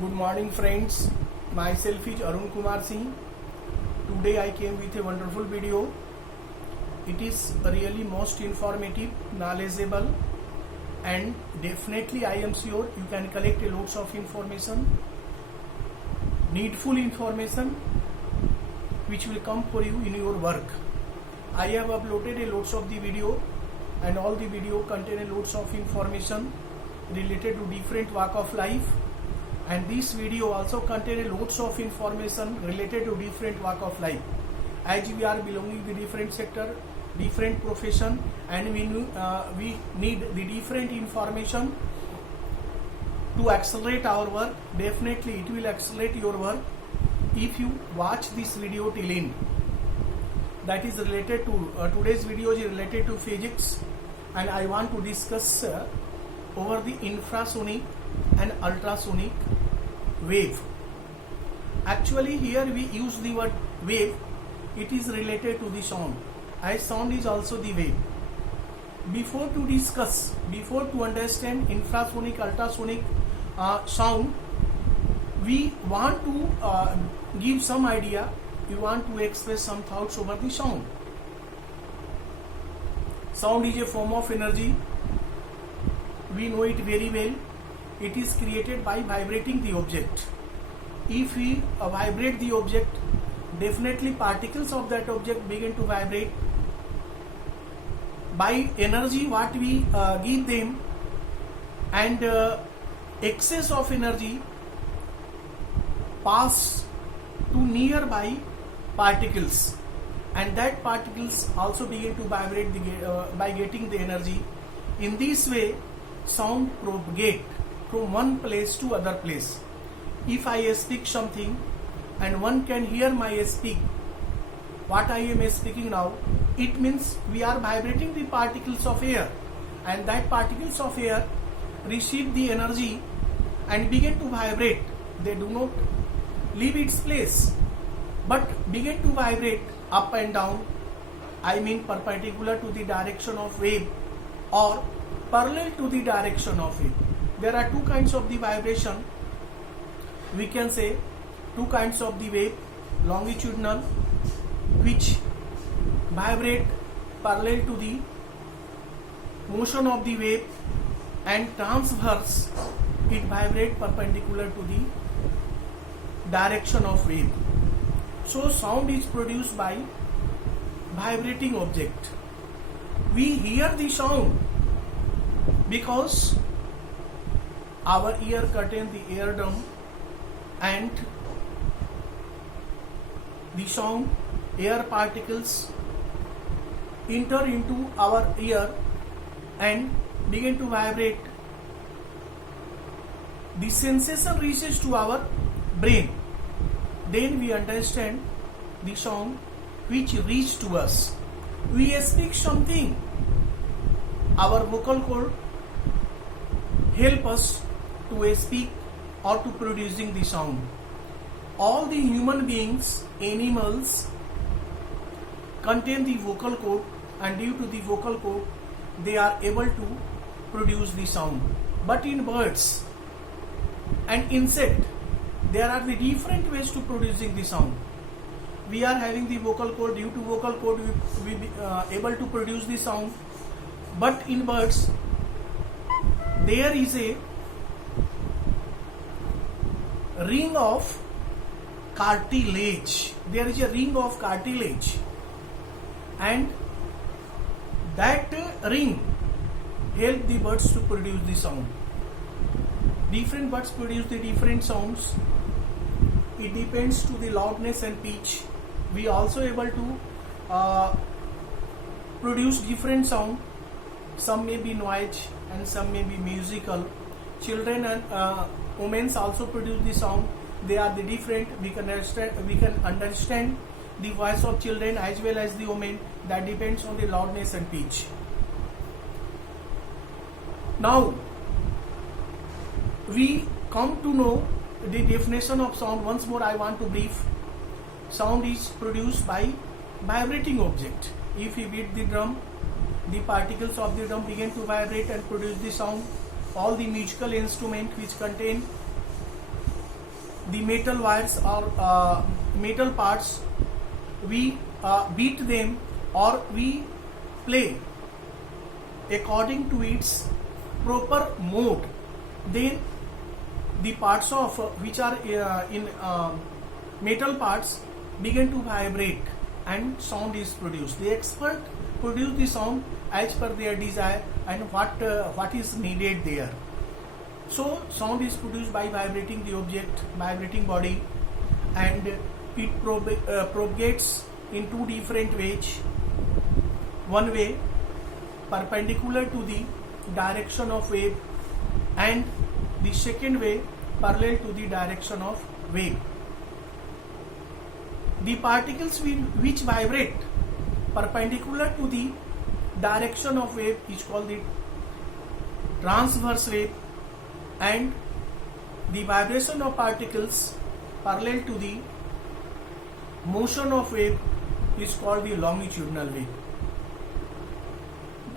Good morning friends, myself is Arun Kumar Singh. Today I came with a wonderful video. It is really most informative, knowledgeable, and definitely I am sure you can collect a lots of information, needful information which will come for you in your work. I have uploaded a lots of the video and all the video contain a lots of information related to different walk of life, and this video also contain a lots of information related to different walk of life, as we are belonging to different sector, different profession, and we need the different information to accelerate our work. Definitely it will accelerate your work if you watch this video till end. That is related to today's video is related to physics, and I want to discuss over the infrasonic and ultrasonic wave. Actually here we use the word wave. It is related to the sound, as sound is also the wave. Before to understand infrasonic, ultrasonic sound, we want to give some idea. We want to express some thoughts over the sound. Sound is a form of energy. We know it very well. It is created by vibrating the object. If we vibrate the object, definitely particles of that object begin to vibrate. By energy what we give them, and excess of energy pass to nearby particles, and that particles also begin to vibrate by getting the energy. In this way sound propagate from one place to other place. If I speak something and one can hear my speak, what I am speaking now, it means we are vibrating the particles of air, and that particles of air receive the energy and begin to vibrate. They do not leave its place but begin to vibrate up and down. I mean perpendicular to the direction of wave or parallel to the direction of wave. There are two kinds of the vibration. We can say two kinds of the wave: longitudinal, which vibrate parallel to the motion of the wave, and transverse, it vibrate perpendicular to the direction of wave. So sound is produced by vibrating object. We hear the sound because our ear contains the eardrum, and the sound air particles enter into our ear and begin to vibrate. The sensation reaches to our brain. Then we understand the sound which reach to us. We speak something. Our vocal cord help us to speak or to producing the sound. All the human beings, animals contain the vocal cord, and due to the vocal cord they are able to produce the sound. But in birds and insect, there are the different ways to producing the sound. We are having the vocal cord. Due to vocal cord we able to produce the sound. But in birds there is a ring of cartilage. There is a ring of cartilage, and that ring help the birds to produce the sound. Different birds produce the different sounds. It depends to the loudness and pitch. We also able to produce different sound. Some may be noise and some may be musical. Children and women also produce the sound. They are the different. We can understand the voice of children as well as the women. That depends on the loudness and pitch. Now we come to know the definition of sound. Once more I want to brief. Sound is produced by vibrating object. If we beat the drum, the particles of the drum begin to vibrate and produce the sound. All the musical instruments which contain the metal wires or metal parts, we beat them or we play according to its proper mode, then the parts of which are in metal parts begin to vibrate and sound is produced. The expert produce the sound as per their desire and what is needed there. So sound is produced by vibrating the object, vibrating body, and it propagates in two different ways. One way perpendicular to the direction of wave, and the second way parallel to the direction of wave. The particles which vibrate perpendicular to the direction of wave is called the transverse wave, and the vibration of particles parallel to the motion of wave is called the longitudinal wave.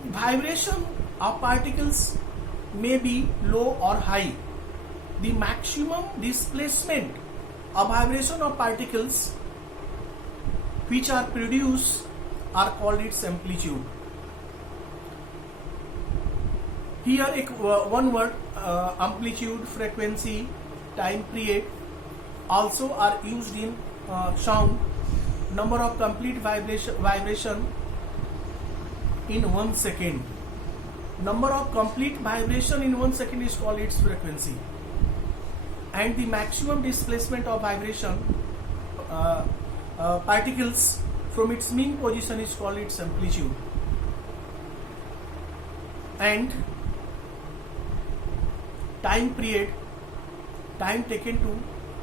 Vibration of particles may be low or high. The maximum displacement of vibration of particles which are produced are called its amplitude. Here one word, amplitude, frequency, time period also are used in sound. Number of complete vibration in 1 second. Number of complete vibration in 1 second is called its frequency, and the maximum displacement of vibration particles from its mean position is called its amplitude. And time period, time taken to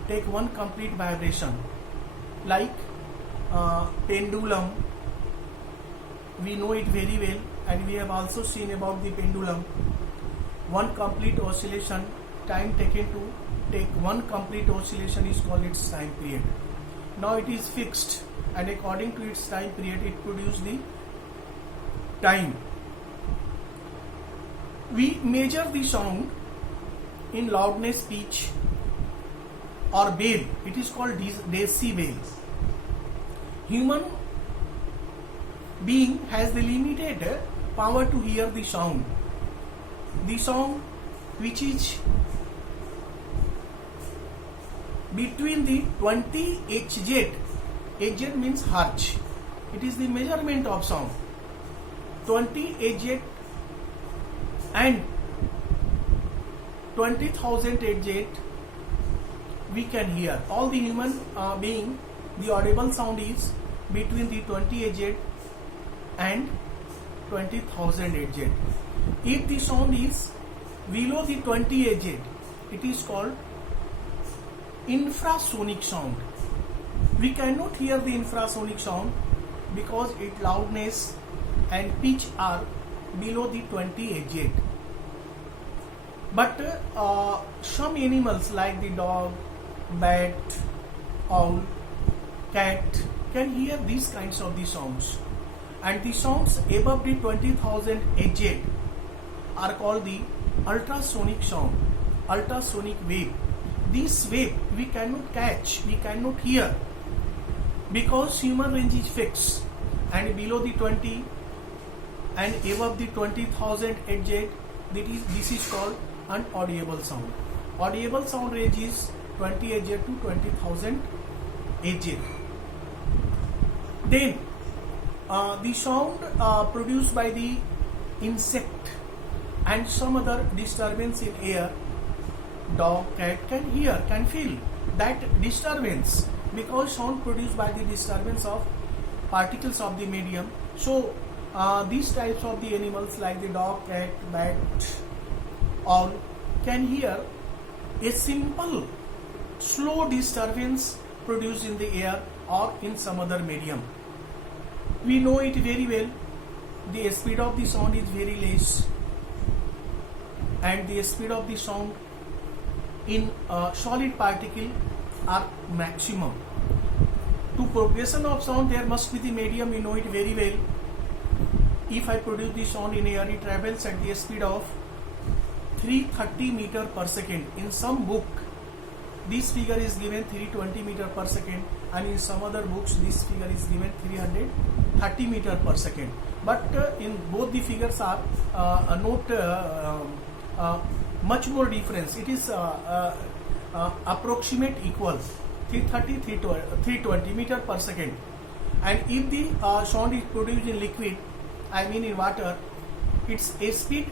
take one complete vibration, like pendulum, we know it very well, and we have also seen about the pendulum. One complete oscillation, time taken to take one complete oscillation is called its time period. Now it is fixed, and according to its time period it produces the time. We measure the sound in loudness, pitch or bell. It is called decibel. Human being has the limited power to hear the sound. The sound which is between the 20 Hz, Hz means hertz, it is the measurement of sound, 20 Hz and 20,000 Hz we can hear. All the human being, the audible sound is between the 20 Hz and 20,000 Hz. If the sound is below the 20 Hz, it is called infrasonic sound. We cannot hear the infrasonic sound because its loudness and pitch are below the 20 Hz. But some animals like the dog, bat, owl, cat can hear these kinds of the sounds, and the sounds above the 20,000 Hz are called the ultrasonic sound, ultrasonic wave. This wave we cannot catch, we cannot hear, because human range is fixed, and below the 20 and above the 20,000 Hz, this is called unaudible sound. Audible sound range is 20 Hz to 20,000 Hz. Then the sound produced by the insect and some other disturbance in air, dog, cat can hear, can feel that disturbance, because sound produced by the disturbance of particles of the medium. So these types of the animals like the dog, cat, bat, all can hear a simple slow disturbance produced in the air or in some other medium. We know it very well. The speed of the sound is very less, and the speed of the sound in solid particle are maximum. To propagation of sound, there must be the medium. We know it very well. If I produce the sound in air, it travels at the speed of 330 meter per second. In some book, this figure is given 320 meter per second, and in some other books this figure is given 330 meter per second. But in both the figures are not much more difference. It is approximate equal 330 320 meter per second. And if the sound is produced in liquid, I mean in water, its speed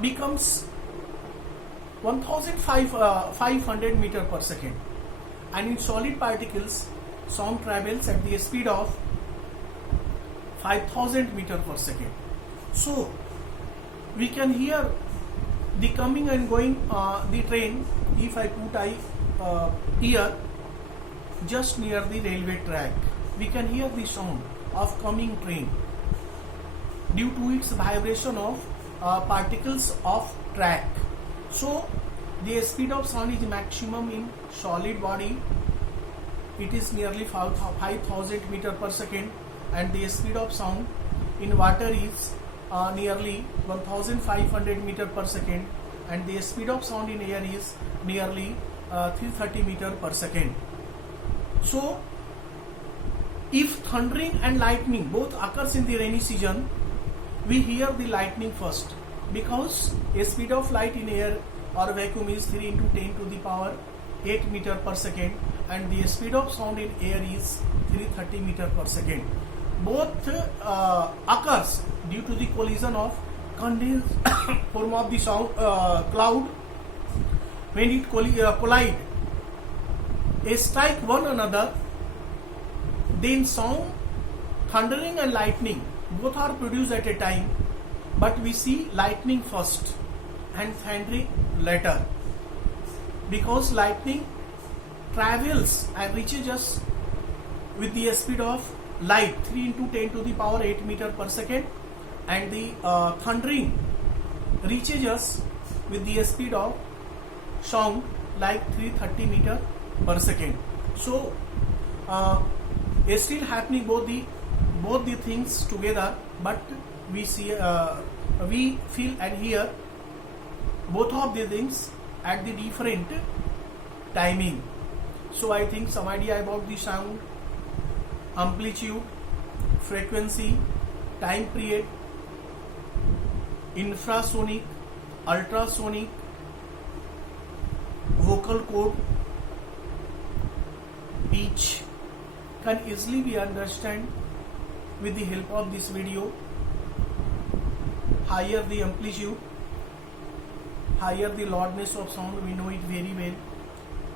becomes 1500 meter per second. And in solid particles, sound travels at the speed of 5000 meter per second. So we can hear the coming and going the train if I put ear just near the railway track. We can hear the sound of coming train due to its vibration of particles of track. So the speed of sound is maximum in solid body. It is nearly 5000 meter per second, and the speed of sound in water is nearly 1500 meter per second, and the speed of sound in air is nearly 330 meter per second. So if thundering and lightning both occurs in the rainy season, we hear the lightning first, because a speed of light in air or vacuum is 3 into 10 to the power 8 meter per second, and the speed of sound in air is 330 meter per second. Both occurs due to the collision of condensed form of the sound cloud. When it collide, strike one another, then sound, thundering and lightning both are produced at a time, but we see lightning first and thundering later, because lightning travels and reaches us with the speed of light 3 into 10 to the power 8 meter per second, and the thundering reaches us with the speed of sound like 330 meter per second. So still happening both the things together, but we see we feel and hear both of the things at the different timing. So I think some idea about the sound, amplitude, frequency, time period, infrasonic, ultrasonic, vocal cord, pitch can easily be understood with the help of this video. Higher the amplitude, higher the loudness of sound, we know it very well.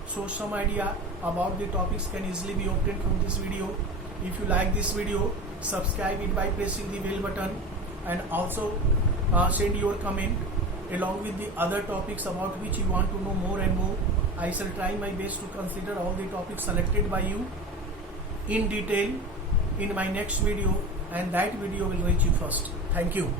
So some idea about the topics can easily be obtained from this video. If you like this video, subscribe it by pressing the bell button, and also send your comment along with the other topics about which you want to know more and more. I shall try my best to consider all the topics selected by you in detail in my next video, and that video will reach you first. Thank you.